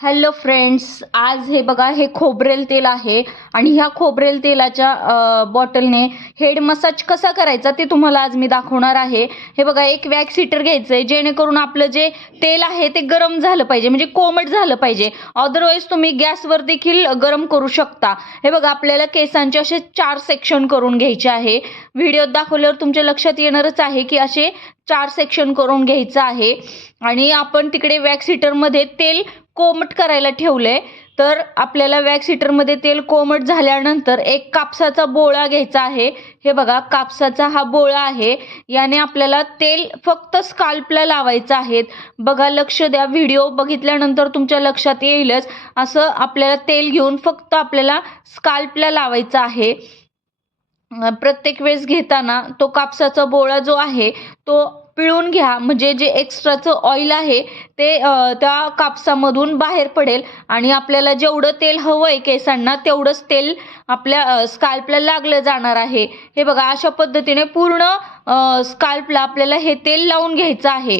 Hello friends आज हे बघा हे खोबरेल तेल आहे आणि ह्या खोबरेल तेलाच्या बॉटलने हेड मसाज कसा करायचा ते तुम्हाला आज मी दाखवणार आहे. हे बघा एक वॅक्स हिटर घ्यायचं आहे जेणेकरून आपलं जे तेल आहे ते गरम झालं पाहिजे म्हणजे कोमट झालं पाहिजे. अदरवाईज तुम्ही गॅसवर देखील गरम करू शकता. हे बघा आपल्याला केसांचे असे चार सेक्शन करून घ्यायचे आहे. व्हिडिओत दाखवल्यावर तुमच्या लक्षात येणारच आहे की असे चार सेक्शन करून घ्यायचं आहे. आणि आपण तिकडे वॅक्स हिटरमध्ये तेल कोमट करायला ठेवलंय तर आपल्याला वॅक्स हिटरमध्ये तेल कोमट झाल्यानंतर एक कापसाचा बोळा घ्यायचा आहे. हे बघा कापसाचा हा बोळा आहे. याने आपल्याला तेल फक्त स्काल्पला लावायचं आहे. बघा लक्ष द्या. व्हिडिओ बघितल्यानंतर तुमच्या लक्षात येईलच. असं आपल्याला तेल घेऊन फक्त आपल्याला स्काल्पला लावायचं आहे. प्रत्येक वेळेस घेताना तो कापसाचा बोळा जो आहे तो पिळून घ्या. म्हणजे जे एक्स्ट्राचं ऑइल आहे ते त्या कापसामधून बाहेर पडेल आणि आपल्याला जेवढं तेल हवं आहे केसांना तेवढंच तेल आपल्या स्काल्पला लागलं जाणार आहे. हे बघा अशा पद्धतीने पूर्ण स्काल्पला आपल्याला हे तेल लावून घ्यायचं आहे.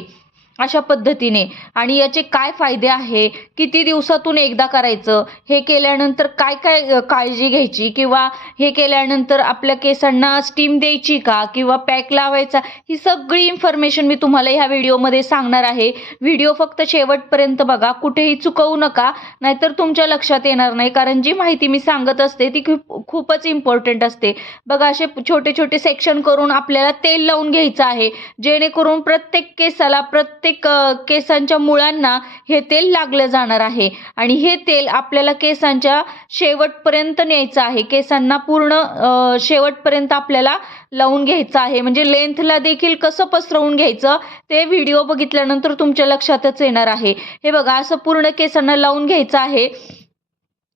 अशा पद्धतीने. आणि याचे काय फायदे आहे? किती दिवसातून एकदा करायचं? हे केल्यानंतर काय काय काळजी घ्यायची? किंवा हे केल्यानंतर आपल्या केसांना स्टीम द्यायची का? किंवा पॅक लावायचा? ही सगळी इन्फॉर्मेशन मी तुम्हाला ह्या व्हिडिओमध्ये सांगणार आहे. व्हिडिओ फक्त शेवटपर्यंत बघा. कुठेही चुकवू नका. नाहीतर तुमच्या लक्षात येणार नाही. कारण जी माहिती मी सांगत असते ती खूप खूपच इम्पॉर्टंट असते. बघा असे छोटे छोटे सेक्शन करून आपल्याला तेल लावून घ्यायचं आहे. जेणेकरून प्रत्येक केसाला प्रत्येक प्रत्येक केसांच्या मुळांना हे तेल लागलं जाणार आहे. आणि हे तेल आपल्याला केसांच्या शेवटपर्यंत न्यायचं आहे. केसांना पूर्ण शेवटपर्यंत आपल्याला लावून घ्यायचं आहे. म्हणजे लेंथला देखील कसं पसरवून घ्यायचं ते व्हिडिओ बघितल्यानंतर तुमच्या लक्षातच येणार आहे. हे बघा असं पूर्ण केसांना लावून घ्यायचं आहे.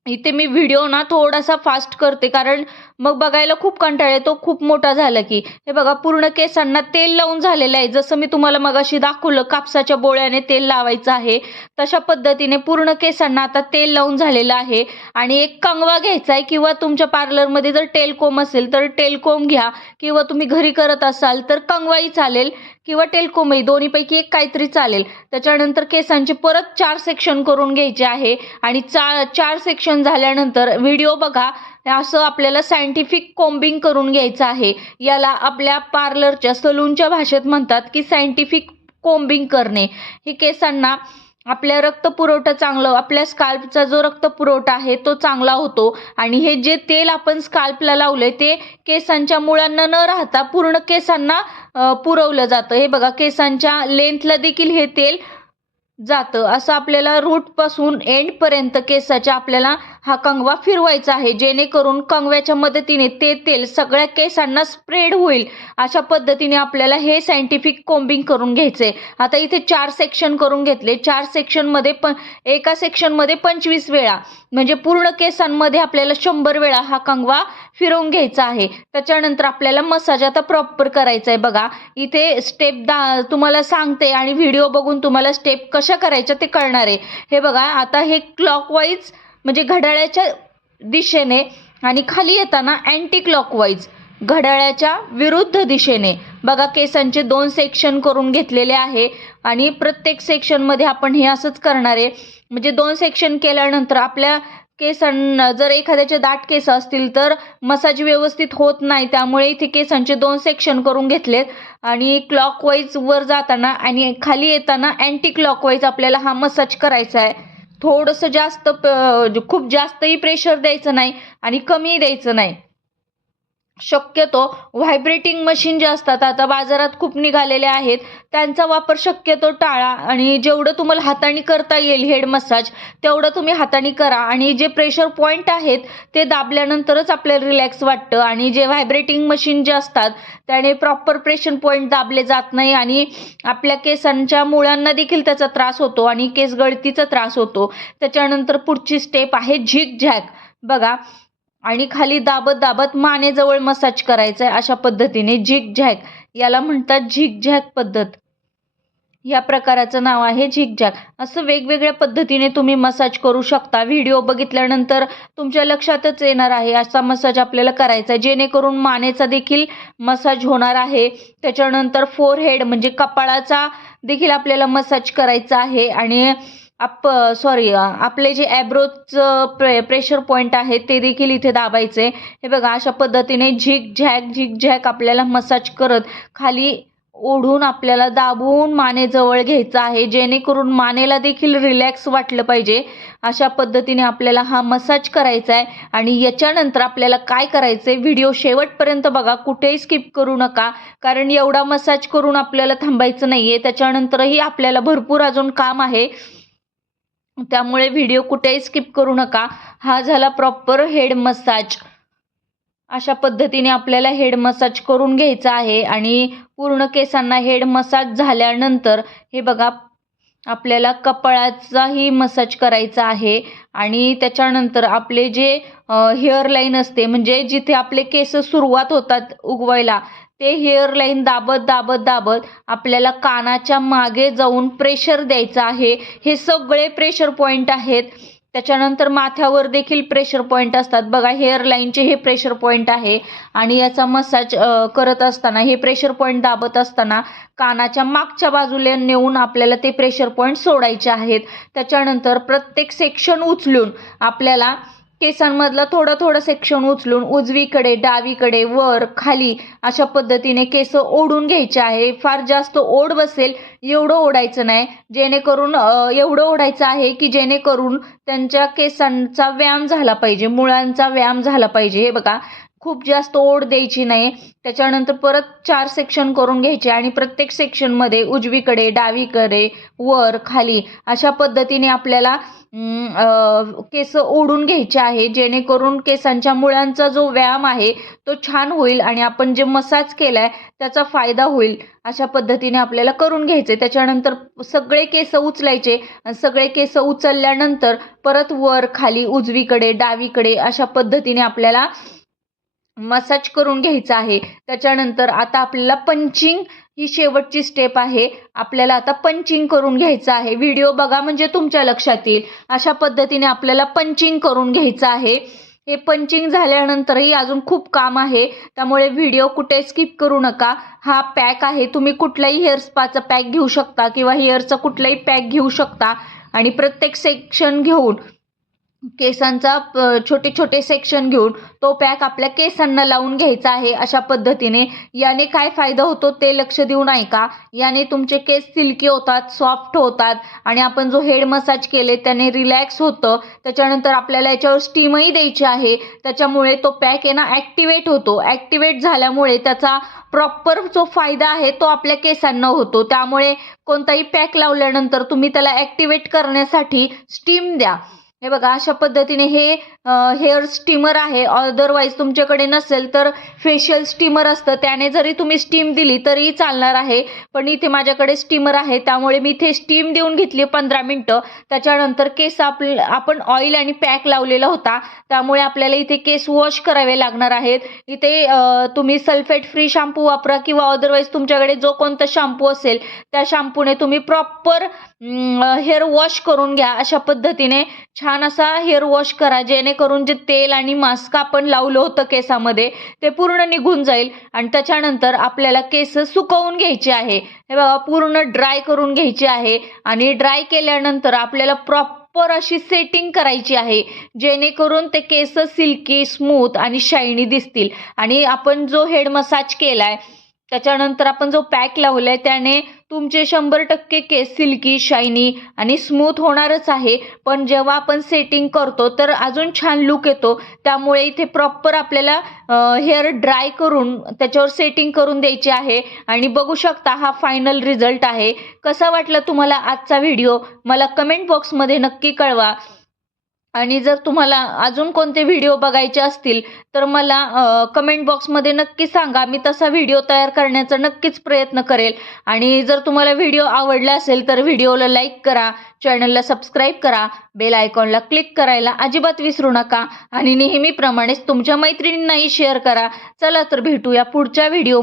इथे मी व्हिडिओ ना थोडासा फास्ट करते कारण मग बघायला खूप कंटाळा येतो खूप मोठा झाला की. हे बघा पूर्ण केसांना तेल लावून झालेलं आहे. जसं मी तुम्हाला मगाशी दाखवलं कापसाच्या बोळ्याने तेल लावायचं आहे तशा पद्धतीने पूर्ण केसांना आता तेल लावून झालेलं आहे. आणि एक कंगवा घ्यायचा आहे किंवा तुमच्या पार्लरमध्ये जर टेलकोम असेल तर टेलकोम घ्या. किंवा तुम्ही घरी करत असाल तर कंगवाही चालेल किंवा टेलकोमही दोन्हीपैकी एक काहीतरी चालेल. त्याच्यानंतर केसांचे परत चार सेक्शन करून घ्यायचे आहे. आणि चा चार सेक्शन झाल्यानंतर व्हिडिओ बघा. असं आपल्याला सायंटिफिक कोम्बिंग करून घ्यायचं आहे. याला आपल्या पार्लरच्या सलूनच्या भाषेत म्हणतात की सायंटिफिक कोम्बिंग करणे. हे केसांना आपल्या रक्तपुरवठा चांगलं आपल्या स्काल्पचा जो रक्तपुरवठा आहे तो चांगला होतो. आणि हे जे तेल आपण स्काल्पला लावलंय ते केसांच्या मुळांना न राहता पूर्ण केसांना पुरवलं जातं. हे बघा केसांच्या लेंथला देखील हे तेल जातं. असं आपल्याला रूटपासून एंडपर्यंत केसाच्या आपल्याला हा कंगवा फिरवायचा आहे. जेणेकरून कंगव्याच्या मदतीने ते तेल सगळ्या केसांना स्प्रेड होईल. अशा पद्धतीने आपल्याला हे सायंटिफिक कोम्बिंग करून घ्यायचे. आता इथे चार सेक्शन करून घेतले. चार सेक्शनमध्ये पण एका सेक्शनमध्ये पंचवीस वेळा. म्हणजे पूर्ण केसांमध्ये आपल्याला शंभर वेळा हा कंगवा फिरवून घ्यायचा आहे. त्याच्यानंतर आपल्याला मसाज आता प्रॉपर करायचा आहे बघा. इथे स्टेप दा तुम्हाला सांगते आणि व्हिडिओ बघून तुम्हाला स्टेप कशा करायच्या ते कळणार आहे. हे बघा आता हे क्लॉकवाईज म्हणजे घड्याळाच्या दिशेने आणि खाली येताना अँटी क्लॉकवाईज घड्याळाच्या विरुद्ध दिशेने. बघा केसांचे दोन सेक्शन करून घेतलेले आहे आणि प्रत्येक सेक्शनमध्ये आपण हे असंच करणार आहे. म्हणजे दोन सेक्शन केल्यानंतर आपल्या केसांना जर एखाद्याचे दाट केस असतील तर मसाज व्यवस्थित होत नाही त्यामुळे इथे केसांचे दोन सेक्शन करून घेतलेत. आणि क्लॉकवाईज वर जाताना आणि खाली येताना अँटी क्लॉकवाईज आपल्याला हा मसाज करायचा आहे. थोडंसं जास्त प- खूप जास्तही प्रेशर द्यायचं नाही आणि कमी द्यायचं नाही. शक्यतो व्हायब्रेटिंग मशीन जे असतात आता बाजारात खूप निघालेले आहेत त्यांचा वापर शक्यतो टाळा आणि जेवढं तुम्हाला हाताने करता येईल हेड मसाज तेवढं तुम्ही हाताने करा. आणि जे प्रेशर पॉईंट आहेत ते दाबल्यानंतरच आपल्याला रिलॅक्स वाटतं. आणि जे व्हायब्रेटिंग मशीन जे असतात त्याने प्रॉपर प्रेशर पॉईंट दाबले जात नाही आणि आपल्या केसांच्या मुळांना देखील त्याचा त्रास होतो आणि केस गळतीचा त्रास होतो. त्याच्यानंतर पुढची स्टेप आहे झिक झॅक बघा आणि खाली दाबत दाबत मानेजवळ मसाज करायचा आहे अशा पद्धतीने झिक झॅक याला म्हणतात झिक झॅक पद्धत. या प्रकाराचं नाव आहे झिक झॅक असं वेगवेगळ्या पद्धतीने तुम्ही मसाज करू शकता. व्हिडिओ बघितल्यानंतर तुमच्या लक्षातच येणार आहे असा मसाज आपल्याला करायचा आहे. जेणेकरून मानेचा देखील मसाज होणार आहे. त्याच्यानंतर फोर हेड म्हणजे कपाळाचा देखील आपल्याला मसाज करायचा आहे. आणि आप सॉरी आपले जे ॲब्रोचं प्रे प्रेशर पॉईंट आहे ते देखील इथे दाबायचे. हे बघा अशा पद्धतीने झिक झॅक झिक झॅक आपल्याला मसाज करत खाली ओढून आपल्याला दाबून मानेजवळ घ्यायचं आहे. जेणेकरून मानेला देखील रिलॅक्स वाटलं पाहिजे. अशा पद्धतीने आपल्याला हा मसाज करायचा आहे. आणि याच्यानंतर आपल्याला काय करायचं आहे व्हिडिओ शेवटपर्यंत बघा. कुठेही स्किप करू नका. कारण एवढा मसाज करून आपल्याला थांबायचं नाही आहे त्याच्यानंतरही आपल्याला भरपूर अजून काम आहे. त्यामुळे व्हिडिओ कुठेही स्किप करू नका. हा झाला प्रॉपर हेड मसाज. अशा पद्धतीने आपल्याला हेड मसाज करून घ्यायचा आहे आणि पूर्ण केसांना हेड मसाज झाल्यानंतर हे बघा आपल्याला कपाळाचाही मसाज करायचा आहे आणि त्याच्यानंतर आपले जे हेअर लाईन असते म्हणजे जिथे आपले केस सुरुवात होतात उगवायला ते हेअरलाईन दाबत दाबत दाबत आपल्याला कानाच्या मागे जाऊन प्रेशर द्यायचं आहे. हे सगळे प्रेशर पॉईंट आहेत. त्याच्यानंतर माथ्यावर देखील प्रेशर पॉईंट असतात. बघा हेअरलाईनचे हे प्रेशर पॉईंट आहे. आणि याचा मसाज करत असताना हे प्रेशर पॉईंट दाबत असताना कानाच्या मागच्या बाजूला नेऊन आपल्याला ते प्रेशर पॉईंट सोडायचे आहेत. त्याच्यानंतर प्रत्येक सेक्शन उचलून आपल्याला केसांमधलं थोडं थोडं सेक्शन उचलून उजवीकडे डावीकडे वर खाली अशा पद्धतीने केस ओढून घ्यायचे आहे. फार जास्त ओढ बसेल एवढं ओढायचं नाही. जेणेकरून एवढं ओढायचं आहे की जेणेकरून त्यांच्या केसांचा व्यायाम झाला पाहिजे मुळांचा व्यायाम झाला पाहिजे. हे बघा खूप जास्त ओढ द्यायची नाही. त्याच्यानंतर परत चार सेक्शन करून घ्यायचे आणि प्रत्येक सेक्शनमध्ये उजवीकडे डावीकडे वर खाली अशा पद्धतीने आपल्याला केस ओढून घ्यायचे आहे. जेणेकरून केसांच्या मुळांचा जो व्यायाम आहे तो छान होईल आणि आपण जे मसाज केला आहे त्याचा फायदा होईल अशा पद्धतीने आपल्याला करून घ्यायचे. त्याच्यानंतर सगळे केस उचलायचे सगळे केस उचलल्यानंतर परत वर खाली उजवीकडे डावीकडे अशा पद्धतीने आपल्याला मसाज करून घ्यायचा आहे. त्याच्यानंतर आता आपल्याला पंचिंग ही शेवटची स्टेप आहे. आपल्याला आता पंचिंग करून घ्यायचं आहे. व्हिडिओ बघा म्हणजे तुमच्या लक्षात येईल. अशा पद्धतीने आपल्याला पंचिंग करून घ्यायचं आहे. हे पंचिंग झाल्यानंतरही अजून खूप काम आहे. त्यामुळे व्हिडिओ कुठे स्किप करू नका. हा पॅक आहे. तुम्ही कुठलाही हेअर स्पाचा पॅक घेऊ शकता किंवा हेअरचा कुठलाही पॅक घेऊ शकता. आणि प्रत्येक सेक्शन घेऊन केसांचा छोटे छोटे सेक्शन घेऊन तो पॅक आपल्या केसांना लावून घ्यायचा आहे अशा पद्धतीने. याने काय फायदा होतो ते लक्ष देऊन ऐका. याने तुमचे केस सिल्की होतात सॉफ्ट होतात आणि आपण जो हेड मसाज केले त्याने रिलॅक्स होतं. त्याच्यानंतर आपल्याला याच्यावर स्टीमही द्यायची आहे. त्याच्यामुळे तो पॅक आहे ना ॲक्टिवेट होतो. ॲक्टिवेट झाल्यामुळे त्याचा प्रॉपर जो फायदा आहे तो आपल्या केसांना होतो. त्यामुळे कोणताही पॅक लावल्यानंतर तुम्ही त्याला ॲक्टिवेट करण्यासाठी स्टीम द्या. हे बघा अशा पद्धतीने हे हेअर स्टीमर आहे. अदरवाईज तुमच्याकडे नसेल तर फेशियल स्टीमर असतं. त्याने जरी तुम्ही स्टीम दिली तरीही चालणार आहे. पण इथे माझ्याकडे स्टीमर आहे. त्यामुळे मी इथे स्टीम देऊन घेतली पंधरा मिनटं. त्याच्यानंतर केस आप आपण ऑइल आणि पॅक लावलेला होता. त्यामुळे आपल्याला इथे केस वॉश करावे लागणार आहेत. इथे तुम्ही सल्फेट फ्री शॅम्पू वापरा किंवा अदरवाईज तुमच्याकडे जो कोणता शॅम्पू असेल त्या शॅम्पूने तुम्ही प्रॉपर हेअर वॉश करून घ्या. अशा पद्धतीने छान असा हेअर वॉश करा. जेणेकरून जे तेल आणि मास्क आपण लावलं होतं केसामध्ये ते पूर्ण निघून जाईल आणि त्याच्यानंतर आपल्याला केस सुकवून घ्यायचे आहे. हे बघा पूर्ण ड्राय करून घ्यायचे आहे आणि ड्राय केल्यानंतर आपल्याला प्रॉपर अशी सेटिंग करायची आहे जेणेकरून ते केस सिल्की स्मूथ आणि शायनी दिसतील. आणि आपण जो हेड मसाज केला आहे त्याच्यानंतर आपण जो पॅक लावलाय त्याने तुमचे शंभर टक्के केस सिल्की शायनी आणि स्मूथ होणारच आहे. पण जेव्हा आपण सेटिंग करतो तर अजून छान लुक येतो. त्यामुळे इथे प्रॉपर आपल्याला हेअर ड्राय करून त्याच्यावर सेटिंग करून द्यायची आहे. आणि बघू शकता हा फायनल रिझल्ट आहे. कसा वाटला तुम्हाला आजचा व्हिडिओ मला कमेंट बॉक्समध्ये नक्की कळवा. आणि जर तुम्हाला अजून कोणते व्हिडिओ बघायचे असतील तर मला कमेंट बॉक्समध्ये नक्की सांगा. मी तसा व्हिडिओ तयार करण्याचा नक्कीच प्रयत्न करेल. आणि जर तुम्हाला व्हिडिओ आवडला असेल तर व्हिडिओला लाईक करा चॅनलला सबस्क्राईब करा बेल आयकॉनला क्लिक करायला अजिबात विसरू नका. आणि नेहमीप्रमाणेच तुमच्या मैत्रिणींनाही शेअर करा. चला तर भेटूया पुढच्या व्हिडिओ